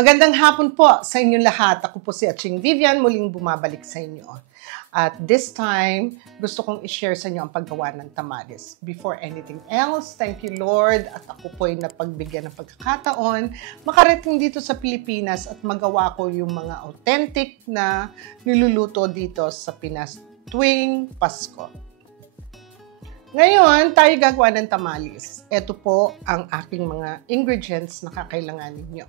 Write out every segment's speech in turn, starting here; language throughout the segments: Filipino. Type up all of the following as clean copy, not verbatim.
Magandang hapon po sa inyong lahat. Ako po si Aching Vivian, muling bumabalik sa inyo. At this time, gusto kong i-share sa inyo ang paggawa ng tamales. Before anything else, thank you Lord at ako po ay napagbigyan ng pagkakataon makarating dito sa Pilipinas at magawa ko yung mga authentic na niluluto dito sa Pinas tuwing Pasko. Ngayon, tayo gagawa ng tamales. Ito po ang aking mga ingredients na kakailanganin nyo.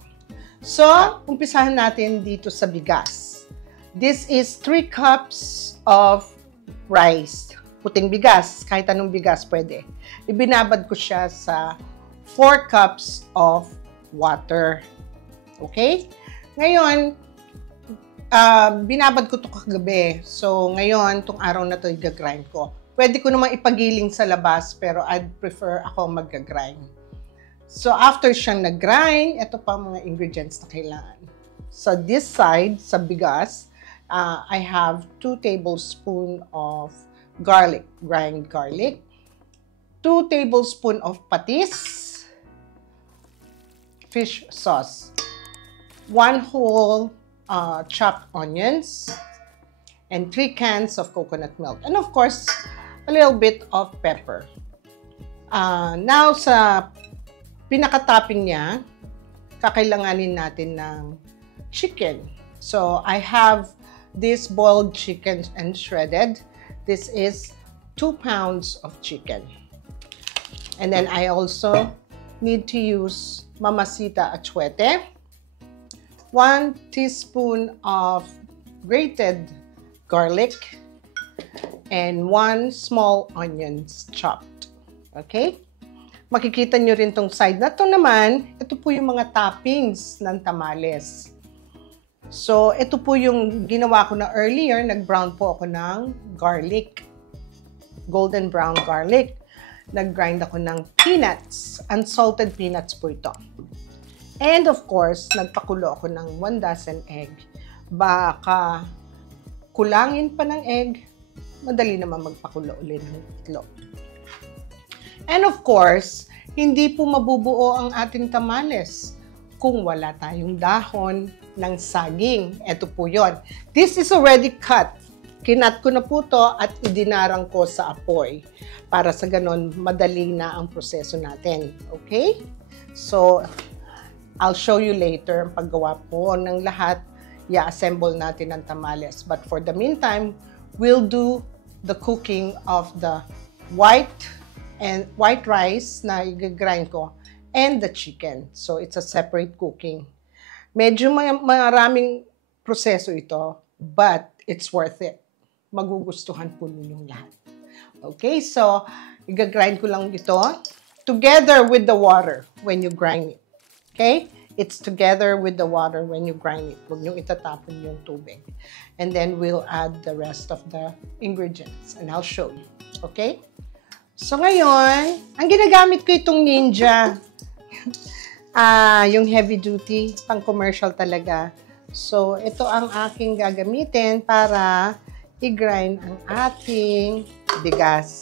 So, umpisahan natin dito sa bigas. This is 3 cups of rice. Puting bigas, kahit anong bigas pwede. Ibinabad ko siya sa 4 cups of water. Okay? Ngayon, binabad ko ito kagabi. So, ngayon, itong araw na ito, i-grind ko. Pwede ko namang ipagiling sa labas, pero I'd prefer ako mag-grind. So, after siyang nag-grind, ito pa mga ingredients na kailangan. So, this side, sa bigas, I have 2 tablespoons of garlic, ground garlic, 2 tablespoons of patis, fish sauce, 1 whole chopped onions, and 3 cans of coconut milk. And of course, a little bit of pepper. Now, sa pinaka-topping niya, kakailanganin natin ng chicken. So, I have this boiled chicken and shredded. This is 2 pounds of chicken. And then I also need to use Mamacita Achuete, 1 teaspoon of grated garlic, and 1 small onions chopped. Okay? Makikita nyo rin tong side na to naman, ito po yung mga toppings ng tamales. So, ito po yung ginawa ko na earlier, nag-brown po ako ng garlic, golden brown garlic. Nag-grind ako ng peanuts, unsalted peanuts po ito. And of course, nagpakulo ako ng 1 dozen egg. Baka kulangin pa ng egg, madali naman magpakulo ulit ng itlog. And of course, hindi po mabubuo ang ating tamales kung wala tayong dahon ng saging. Ito po yon. This is already cut. Kinat ko na po to at idinarang ko sa apoy para sa ganon madali na ang proseso natin. Okay? So, I'll show you later ang paggawa po ng lahat. I-assemble natin ang tamales. But for the meantime, we'll do the cooking of the white rice na i-grind ko and the chicken. So, it's a separate cooking. Medyo maraming proseso ito, but it's worth it. Magugustuhan po ninyong lahat. Okay, so, i-grind ko lang ito together with the water when you grind it. Okay? It's together with the water when you grind it. Huwag nyo itatapon yung tubig. And then, we'll add the rest of the ingredients. And I'll show you. Okay? So, ngayon, ang ginagamit ko itong Ninja. Yung heavy duty, pang commercial talaga. So, ito ang aking gagamitin para i-grind ang ating bigas.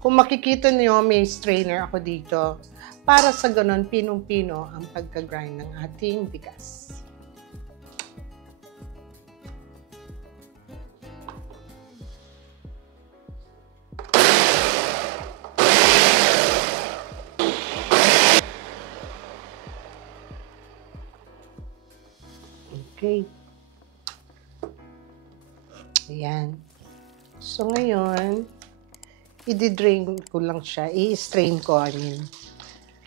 Kung makikita niyo, may strainer ako dito para sa ganon pinong-pino ang pagka-grind ng ating bigas. Okay. Ayan. So, ngayon, i-drain ko lang siya. I-strain ko, I mean.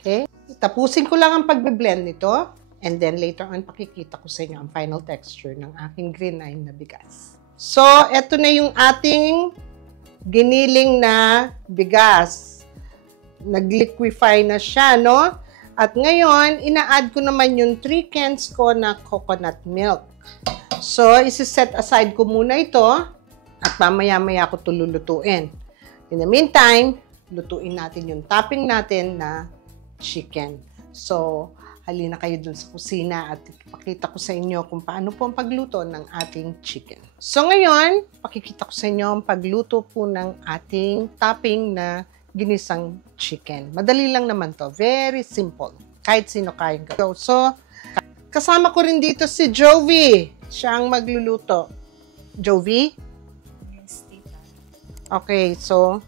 Okay? Tapusin ko lang ang pagbe-blend nito. And then, later on, pakikita ko sa inyo ang final texture ng aking grinine na bigas. So, eto na yung ating giniling na bigas. Nag-liquefy na siya, no? At ngayon, ina-add ko naman yung 3 cans ko na coconut milk. So, isi-set aside ko muna ito at mamaya-maya ko ito lulutuin. In the meantime, lutuin natin yung topping natin na chicken. So, halina kayo dun sa kusina at ipakita ko sa inyo kung paano po ang pagluto ng ating chicken. So, ngayon, pakikita ko sa inyo ang pagluto po ng ating topping na ginisang chicken. Madali lang naman to. Very simple. Kahit sino kayang gawin. So, kasama ko rin dito si Jovi. Siya ang magluluto. Jovi? Yes, tita. Okay, so,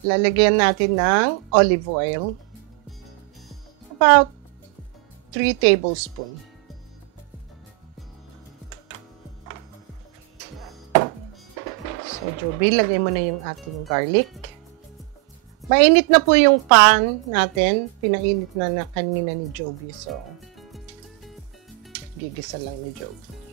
lalagyan natin ng olive oil. About 3 tablespoons. So, Jovi, lagay mo na yung ating garlic. Mainit na po yung pan natin. Pinainit na kanina ni Jovi. So, gigisa lang ni Jovi.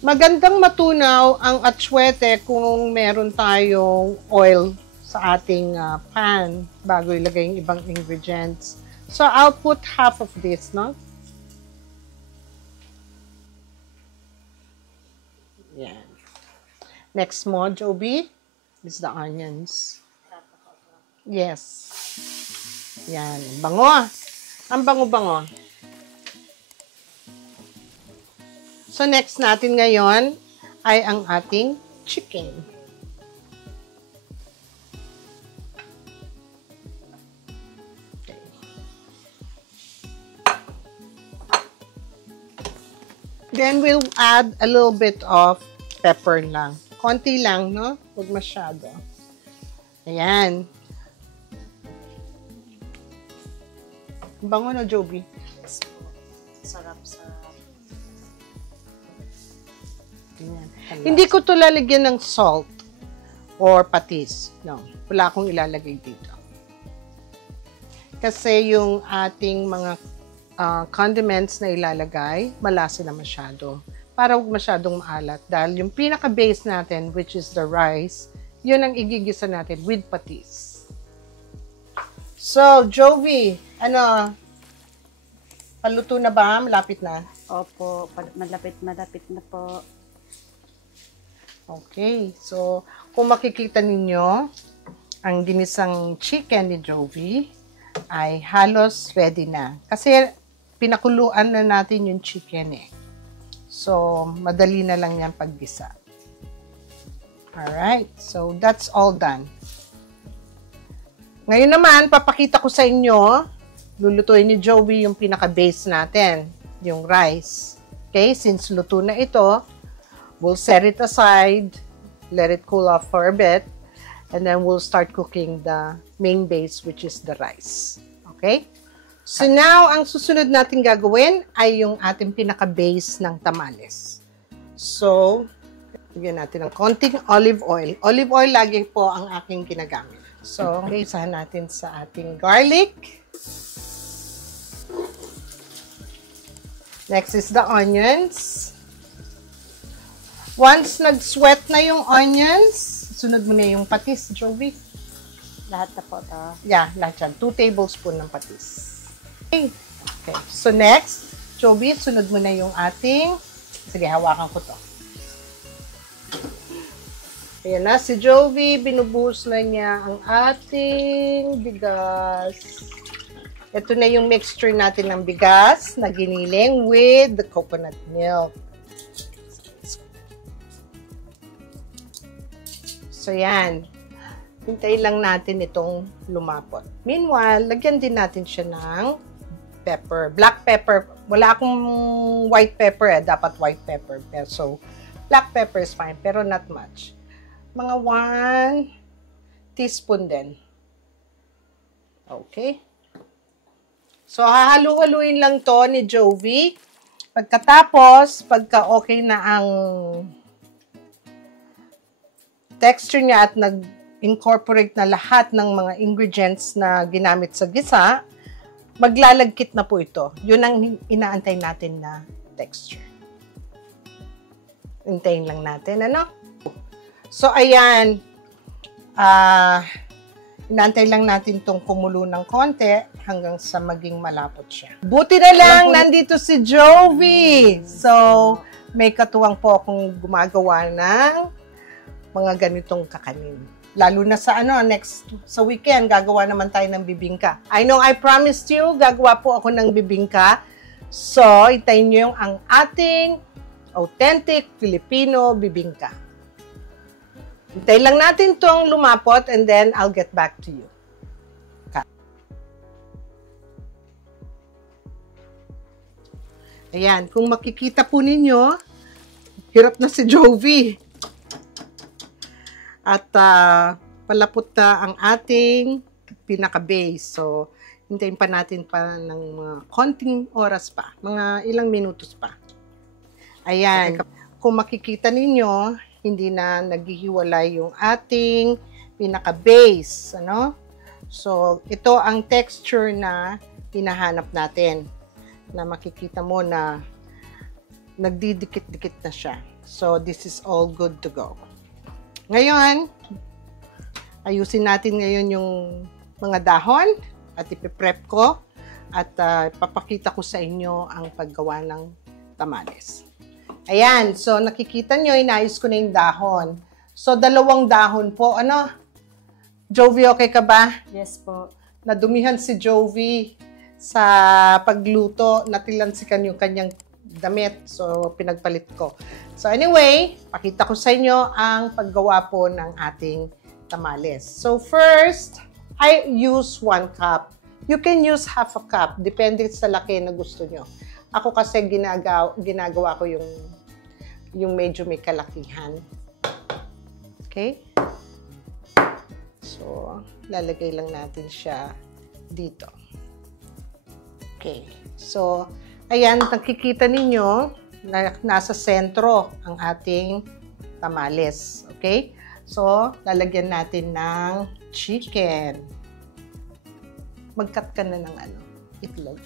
Magandang matunaw ang atsuete kung meron tayong oil sa ating pan bago ilagay yung ibang ingredients. So, I'll put half of this, no? Yan. Next mo, Joby, is the onions. Yes. Yan. Bango. Ang bango-bango. So, next natin ngayon ay ang ating chicken. Then, we'll add a little bit of pepper lang. Konti lang, no? Huwag masyado. Ayan. Bango na, Joby. Sarap sa... Ayan. Hindi ko to lalagyan ng salt or patis. No. Wala akong ilalagay dito. Kasi yung ating mga condiments na ilalagay, malasa na masyado. Para huwag masyadong maalat. Dahil yung pinaka-base natin, which is the rice, yun ang igigisa natin with patis. So, Jovi, paluto na ba? Malapit na? Opo, malapit na po. Okay, so kung makikita ninyo, ang ginisang chicken ni Jovi ay halos ready na. Kasi pinakuluan na natin yung chicken eh. So, madali na lang yan paggisa. Alright, so that's all done. Ngayon naman, papakita ko sa inyo, lulutuin ni Jovi yung pinaka-base natin, yung rice. Okay, since luto na ito, we'll set it aside, let it cool off for a bit, and then we'll start cooking the main base, which is the rice. Okay? So now, ang susunod natin gagawin ay yung ating pinaka-base ng tamales. So, bigyan natin ng konting olive oil. Olive oil lagi po ang aking ginagamit. So, isahan natin sa ating garlic. Next is the onions. Once nag-sweat na yung onions, sunod mo na yung patis, Jovi. Lahat na po to. Yeah, lahat yan. 2 tablespoons ng patis. Okay. So next, Jovi, sunod mo na yung ating... Sige, hawakan ko to. Ayan na, si Jovi, binubuhos na niya ang ating bigas. Ito na yung mixture natin ng bigas na giniling with the coconut milk. So, yan. Hintayin lang natin itong lumapot. Meanwhile, lagyan din natin siya ng pepper. Black pepper. Wala akong white pepper eh. Dapat white pepper. So, black pepper is fine, pero not much. Mga 1 teaspoon din. Okay. So, hahalu-haluin lang to ni Jovi. Pagkatapos, pagka okay na ang texture niya at nag-incorporate na lahat ng mga ingredients na ginamit sa gisa, maglalagkit na po ito. Yun ang inaantay natin na texture. Hintayin lang natin, ano? So, ayan. Inaantay lang natin itong kumulo ng konti hanggang sa maging malapot siya. Buti na lang, nandito si Jovi! So, may katuwang po akong gumagawa ng mga ganitong kakanin. Lalo na sa sa weekend, gagawa naman tayo ng bibingka. I know I promised you, gagawa po ako ng bibingka So, itayin nyo yung ang ating authentic Filipino bibingka. Hintayin lang natin itong lumapot and then I'll get back to you. Ayan, kung makikita po ninyo, hirap na si Jovi. At palapot na ang ating pinaka-base. So, hintayin pa natin pa ng mga konting oras pa. Mga ilang minutos pa. Ayan, kung makikita ninyo, hindi na naghihiwalay yung ating pinaka-base. Ano? So, ito ang texture na hinahanap natin. Na makikita mo na nagdidikit-dikit na siya. So, this is all good to go. Ngayon, ayusin natin ngayon yung mga dahon at ipiprep ko at papakita ko sa inyo ang paggawa ng tamales. Ayan, so nakikita nyo, inayos ko na yung dahon. So, 2 dahon po. Ano? Jovi, okay ka ba? Yes po. Nadumihan si Jovi sa pagluto, natilansikan yung kanyang damit. So, pinagpalit ko. So, anyway, pakita ko sa inyo ang paggawa po ng ating tamales. So, first, I use 1 cup. You can use half a cup. Depende sa laki na gusto nyo. Ako kasi ginagawa ko yung medyo may kalakihan. Okay? So, lalagay lang natin siya dito. Okay. So, ayan, nakikita ninyo na nasa sentro ang ating tamales. Okay? So, lalagyan natin ng chicken. Mag-cut ka na ng itlog.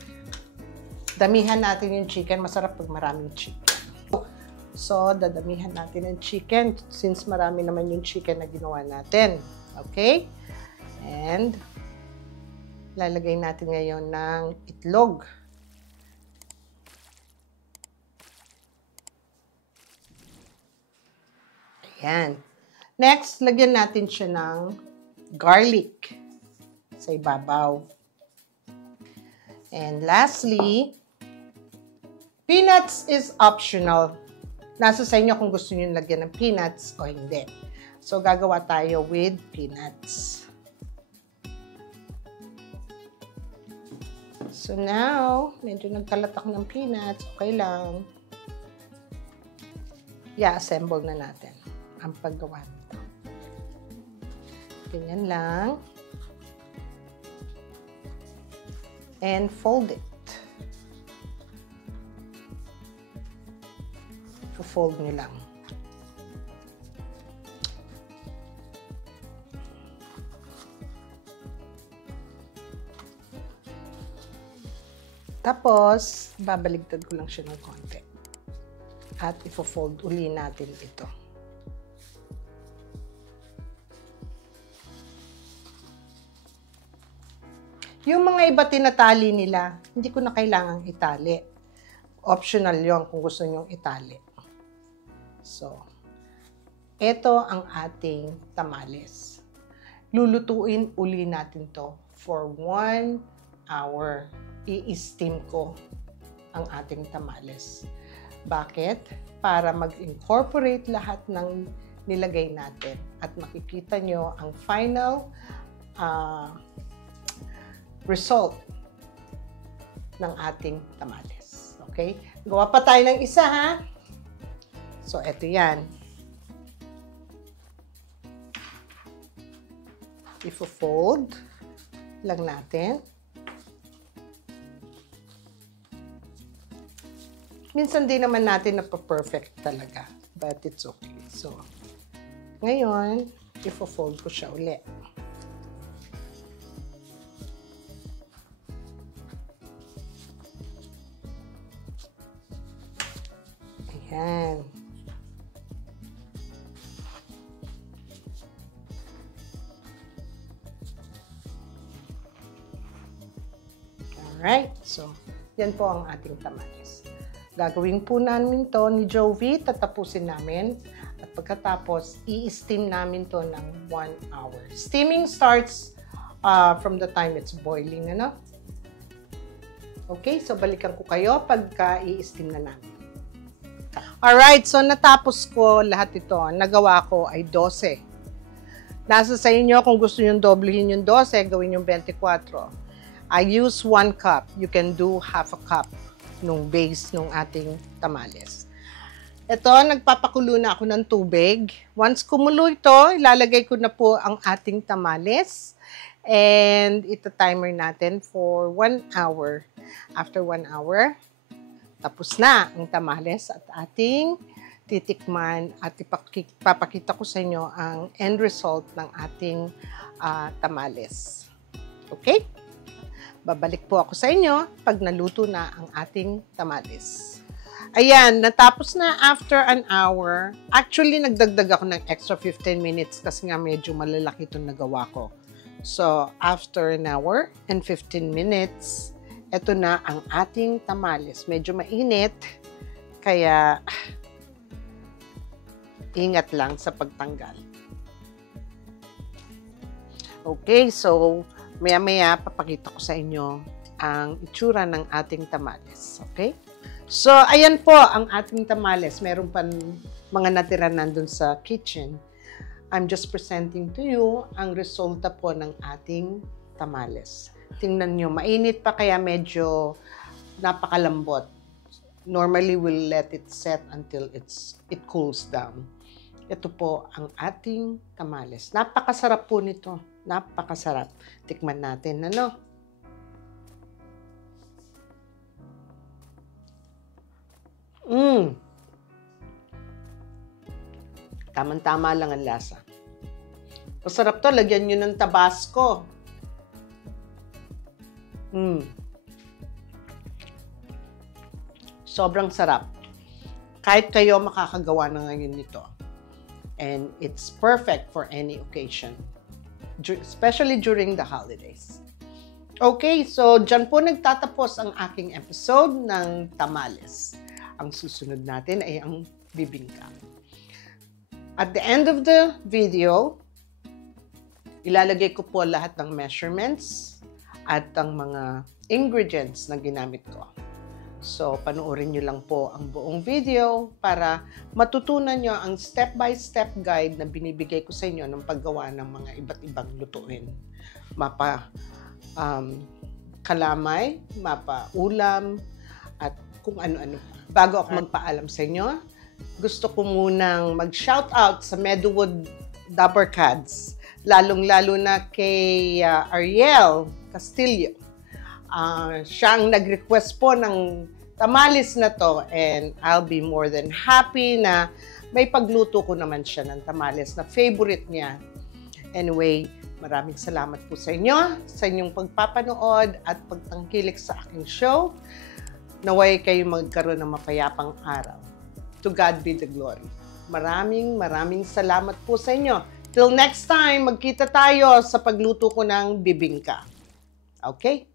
Damihan natin yung chicken. Masarap pag maraming chicken. So, dadamihan natin yung chicken since marami naman yung chicken na ginawa natin. Okay? And, lalagay natin ngayon ng itlog. Ayan. Next, lagyan natin siya ng garlic sa ibabaw. And lastly, peanuts is optional. Nasa sa inyo kung gusto niyo lagyan ng peanuts o hindi. So, gagawa tayo with peanuts. So now, medyo nagkalat ako ng peanuts. Okay lang. I-assemble na natin ang paggawa nito. Ganyan lang. And fold it. Fold nyo lang. Tapos, babaligtad ko lang siya ng konti. At ifo-fold uli natin ito. Yung mga iba tinatali nila, hindi ko na kailangang itali. Optional yon kung gusto nyong itali. So, ito ang ating tamales. Lulutuin uli natin to for 1 hour. I-steam ko ang ating tamales. Bakit? Para mag-incorporate lahat ng nilagay natin at makikita nyo ang final result ng ating tamales. Okay? Gawa pa tayo ng isa, ha? So, eto yan. Ifo-fold lang natin. Minsan din naman natin na-perfect talaga. But it's okay. So, ngayon, ifo-fold ko siya uli. Ayan. Alright. So, yan po ang ating tamales. Gagawin po namin to ni Jovi, tatapusin namin. At pagkatapos, i-steam namin to ng 1 hour. Steaming starts from the time it's boiling, ano? Okay, so balikan ko kayo pagka i-steam na namin. Alright, so natapos ko lahat ito. Nagawa ko ay 12. Nasa sa inyo kung gusto nyo doblehin yung 12, gawin yung 24. I use 1 cup. You can do half a cup nung base nung ating tamales. Ito, nagpapakulo na ako ng tubig. Once kumulo ito, ilalagay ko na po ang ating tamales. And ita-timer natin for 1 hour. After 1 hour, tapos na ang tamales at ating titikman at ipapakita ko sa inyo ang end result ng ating tamales. Okay? Babalik po ako sa inyo pag naluto na ang ating tamales. Ayan, natapos na after an hour. Actually, nagdagdag ako ng extra 15 minutes kasi nga medyo malalaki itong nagawa ko. So, after an hour and 15 minutes, ito na ang ating tamales. Medyo mainit, kaya ingat lang sa pagtanggal. Okay, so maya-maya papakita ko sa inyo ang itsura ng ating tamales. Okay? So, ayan po ang ating tamales. Meron pa mga natira nandun sa kitchen. I'm just presenting to you ang resulta po ng ating tamales. Tingnan nyo, mainit pa kaya medyo napakalambot. Normally, we'll let it set until it cools down. Ito po ang ating tamales. Napakasarap po nito. Napakasarap. Tikman natin, ano? Tama-tama lang ang lasa. Masarap to. Lagyan nyo ng Tabasco. Sobrang sarap. Kahit kayo makakagawa na ngayon nito. And it's perfect for any occasion. Especially during the holidays. Okay, so dyan po nagtatapos ang aking episode ng tamales. Ang susunod natin ay ang bibingka. At the end of the video, ilalagay ko po lahat ng measurements at ang mga ingredients na ginamit ko. So, panoorin nyo lang po ang buong video para matutunan nyo ang step-by-step guide na binibigay ko sa inyo ng paggawa ng mga iba't ibang lutuin. Mapa kalamay, mapa ulam, at kung ano-ano. Bago ako magpaalam sa inyo, gusto ko munang mag-shoutout sa Meadowood Dabbercads, lalong-lalo na kay Ariel Castillo. Siya ang nag-request po ng tamales na to, and I'll be more than happy na may pagluto ko naman siya ng tamales na favorite niya. Anyway, maraming salamat po sa inyo, sa inyong pagpapanood at pagtangkilik sa aking show. Naway kayo magkaroon ng mapayapang araw. To God be the glory. Maraming salamat po sa inyo. Till next time, magkita tayo sa pagluto ko ng bibingka. Okay?